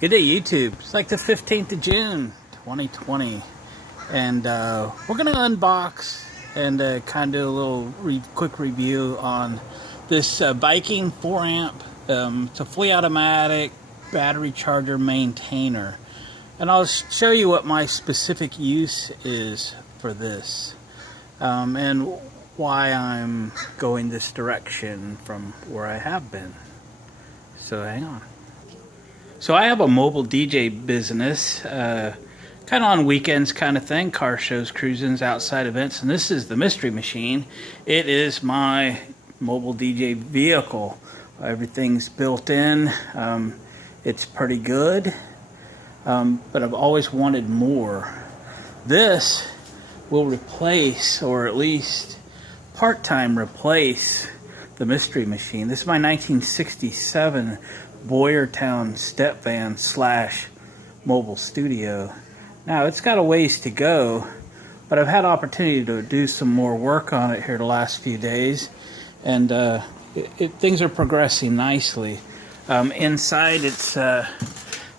Good day, YouTube. It's like the 15th of June, 2020. And we're going to unbox and kind of do a little quick review on this Viking 4 amp. It's a fully automatic battery charger maintainer. And I'll show you what my specific use is for this. And why I'm going this direction from where I have been. So hang on. So I have a mobile DJ business, kind of on weekends kind of thing, car shows, cruisings, outside events, and this is the Mystery Machine. It is my mobile DJ vehicle. Everything's built in. It's pretty good, but I've always wanted more. This will replace, or at least part-time replace, the Mystery Machine. This is my 1967 Boyertown step van / mobile studio. Now it's got a ways to go, but I've had opportunity to do some more work on it here the last few days, and things are progressing nicely. Inside it's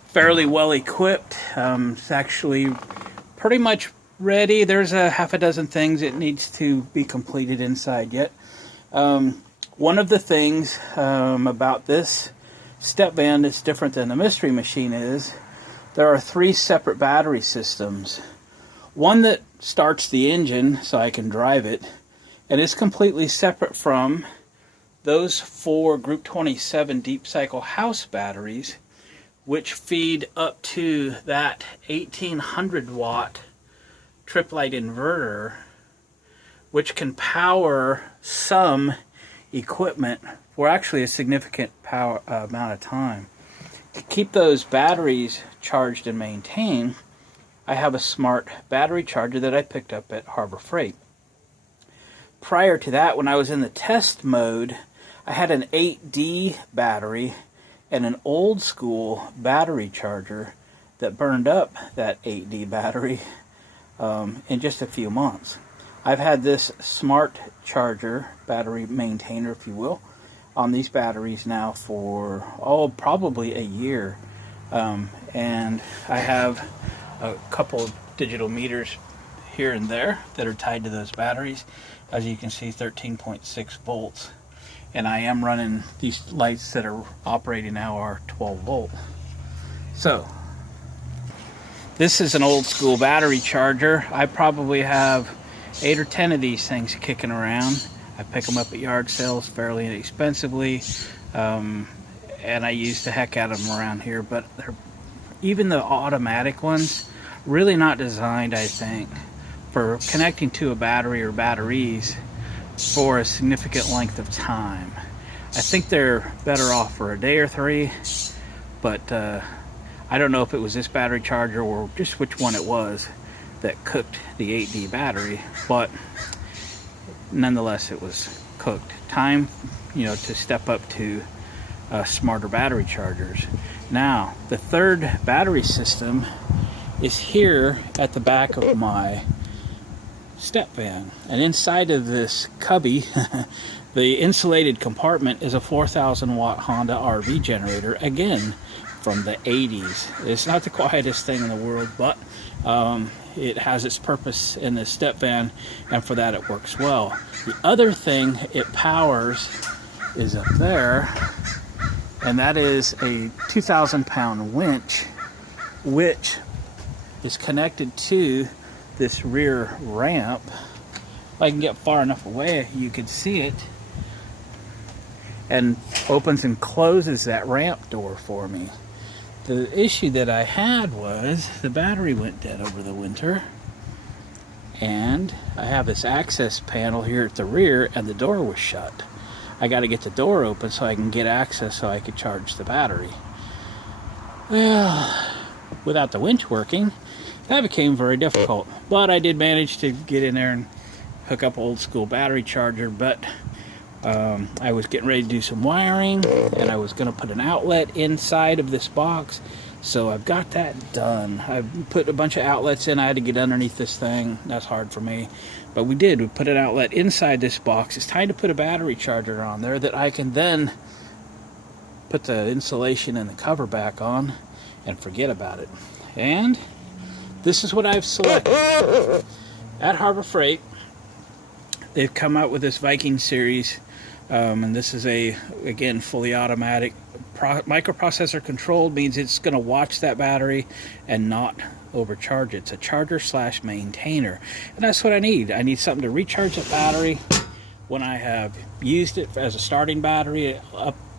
fairly well equipped. It's actually pretty much ready. There's a half a dozen things it needs to be completed inside yet. One of the things about this step van that's different than the Mystery Machine is there are 3 separate battery systems. One that starts the engine so I can drive it, and it's completely separate from those 4 Group 27 deep cycle house batteries, which feed up to that 1800 watt trip light inverter, which can power some equipment for actually a significant power amount of time. To keep those batteries charged and maintained, I have a smart battery charger that I picked up at Harbor Freight. Prior to that, when I was in the test mode, I had an 8D battery and an old school battery charger that burned up that 8D battery in just a few months. I've had this smart charger, battery maintainer if you will, on these batteries now for probably a year, and I have a couple of digital meters here and there that are tied to those batteries. As you can see, 13.6 volts, and I am running these lights that are operating now are 12 volt. So this is an old school battery charger. I probably have 8 or 10 of these things kicking around. I pick them up at yard sales fairly inexpensively, and I use the heck out of them around here, but even the automatic ones, really not designed, I think, for connecting to a battery or batteries for a significant length of time. I think they're better off for a day or 3, but I don't know if it was this battery charger or just which one it was that cooked the 8D battery, but nonetheless it was cooked. Time, to step up to smarter battery chargers. Now, the third battery system is here at the back of my step van, and inside of this cubby the insulated compartment is a 4,000 watt Honda RV generator, again from the 80s. It's not the quietest thing in the world, but it has its purpose in this step van, and for that it works well. The other thing it powers is up there, and that is a 2,000 pound winch, which is connected to this rear ramp. If I can get far enough away, you can see it, and opens and closes that ramp door for me. The issue that I had was the battery went dead over the winter, and I have this access panel here at the rear, and the door was shut. I got to get the door open so I can get access so I could charge the battery. Well, without the winch working, that became very difficult, but I did manage to get in there and hook up an old school battery charger. But I was getting ready to do some wiring, and I was going to put an outlet inside of this box, so I've got that done. I put a bunch of outlets in. I had to get underneath this thing. That's hard for me, but we put an outlet inside this box. It's time to put a battery charger on there that I can then put the insulation and the cover back on and forget about it. And this is what I've selected. At Harbor Freight, they've come out with this Viking series, and this is again, fully automatic. Microprocessor controlled means it's going to watch that battery and not overcharge it. It's a charger slash maintainer, and that's what I need. I need something to recharge the battery when I have used it as a starting battery,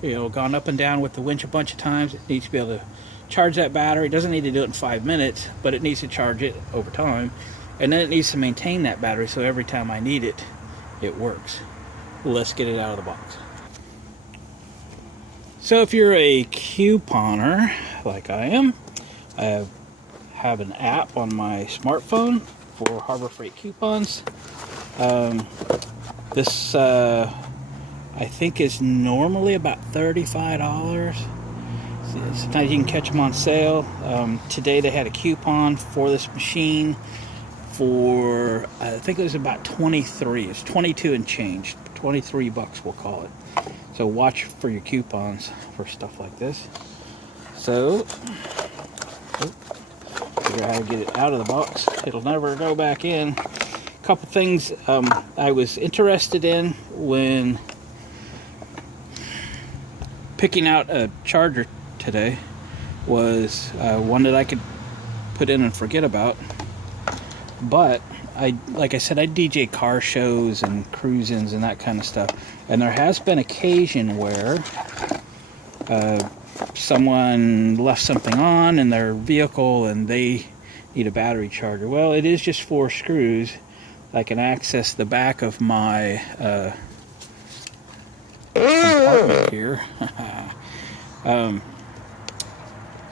gone up and down with the winch a bunch of times. It needs to be able to charge that battery. It doesn't need to do it in 5 minutes, but it needs to charge it over time, and then it needs to maintain that battery so every time I need it, it works. Let's get it out of the box. So if you're a couponer like I am, I have an app on my smartphone for Harbor Freight coupons. This I think is normally about $35. Sometimes you can catch them on sale. Today they had a coupon for this machine for, I think it was about 23. It's 22 and change. 23 bucks, we'll call it. So watch for your coupons for stuff like this. So, figure out how to get it out of the box. It'll never go back in. A couple things I was interested in when picking out a charger today was one that I could put in and forget about. But like I said, I DJ car shows and cruise-ins and that kind of stuff. And there has been occasion where someone left something on in their vehicle and they need a battery charger. Well, it is just 4 screws. I can access the back of my compartment here.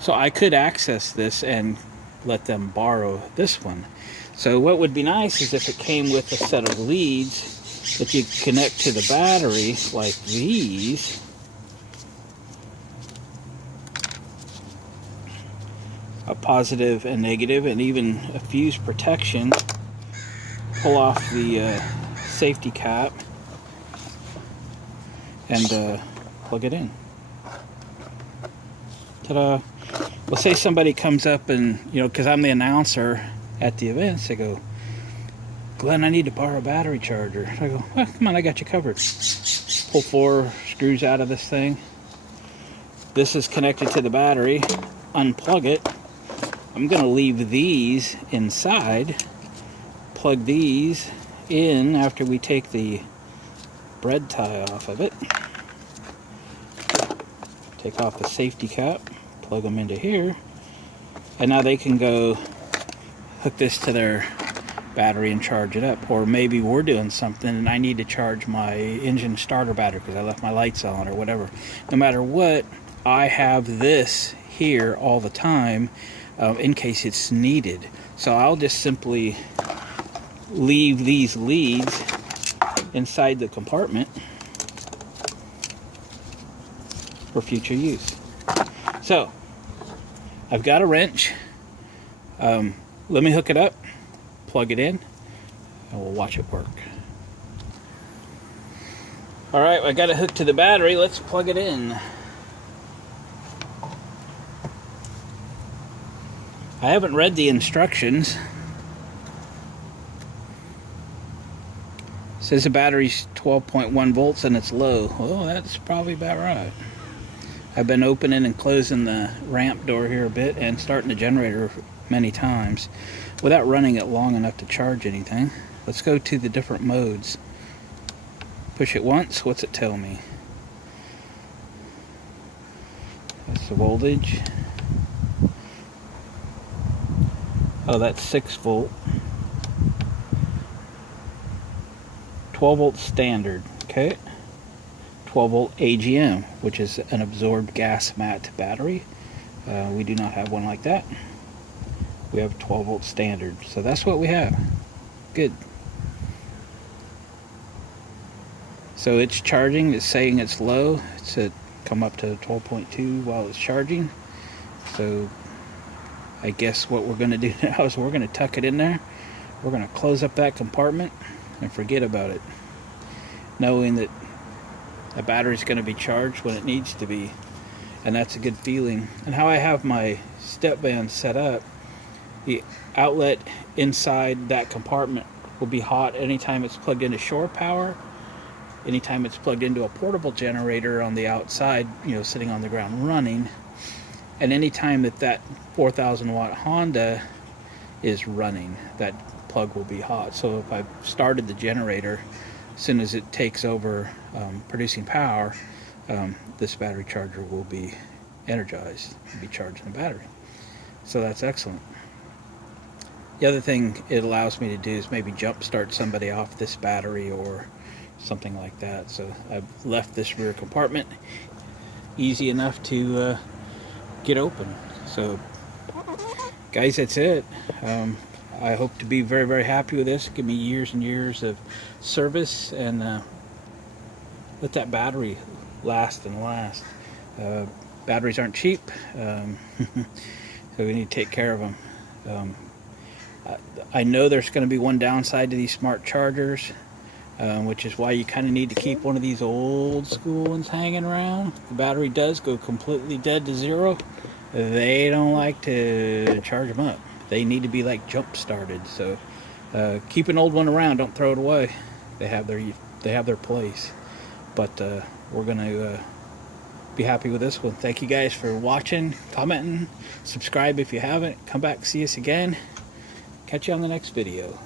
So I could access this and let them borrow this one. So what would be nice is if it came with a set of leads that you connect to the battery, like these. A positive and negative, and even a fuse protection. Pull off the safety cap and plug it in. Ta-da! Well, say somebody comes up and, because I'm the announcer at the events, they go, "Glenn, I need to borrow a battery charger." I go, "Well, come on, I got you covered." Pull 4 screws out of this thing. This is connected to the battery. Unplug it. I'm going to leave these inside. Plug these in after we take the bread tie off of it. Take off the safety cap. Plug them into here. And now they can go hook this to their battery and charge it up. Or maybe we're doing something and I need to charge my engine starter battery because I left my lights on or whatever. No matter what, I have this here all the time in case it's needed. So I'll just simply leave these leads inside the compartment for future use. So I've got a wrench. Let me hook it up, plug it in, and we'll watch it work. All right, I got it hooked to the battery. Let's plug it in. I haven't read the instructions. It says the battery's 12.1 volts and it's low. Well, that's probably about right. I've been opening and closing the ramp door here a bit and starting the generator many times without running it long enough to charge anything. Let's go to the different modes. Push it once. What's it tell me? That's the voltage. Oh, that's 6 volt. 12 volt standard. Okay. 12 volt AGM, which is an absorbed gas mat battery. We do not have one like that. We have 12 volt standard. So that's what we have. Good. So it's charging. It's saying it's low. It's at come up to 12.2 while it's charging. So I guess what we're going to do now is we're going to tuck it in there. We're going to close up that compartment and forget about it, knowing that the battery's going to be charged when it needs to be. and that's a good feeling. And how I have my step band set up, the outlet inside that compartment will be hot anytime it's plugged into shore power, anytime it's plugged into a portable generator on the outside, you know, sitting on the ground running, and anytime that 4,000 watt Honda is running, that plug will be hot. So if I started the generator, as soon as it takes over producing power, this battery charger will be energized, will be charging the battery. So that's excellent. The other thing it allows me to do is maybe jump start somebody off this battery or something like that. So I've left this rear compartment easy enough to get open. So guys, that's it. I hope to be very, very happy with this. Give me years and years of service, and let that battery last and last. Batteries aren't cheap, so we need to take care of them. I know there's going to be one downside to these smart chargers, which is why you kind of need to keep one of these old school ones hanging around. The battery does go completely dead to zero. They don't like to charge them up. They need to be like jump started. So keep an old one around. Don't throw it away. They have their place. But we're gonna be happy with this one. Thank you guys for watching, commenting, subscribe if you haven't. Come back, see us again. Catch you on the next video.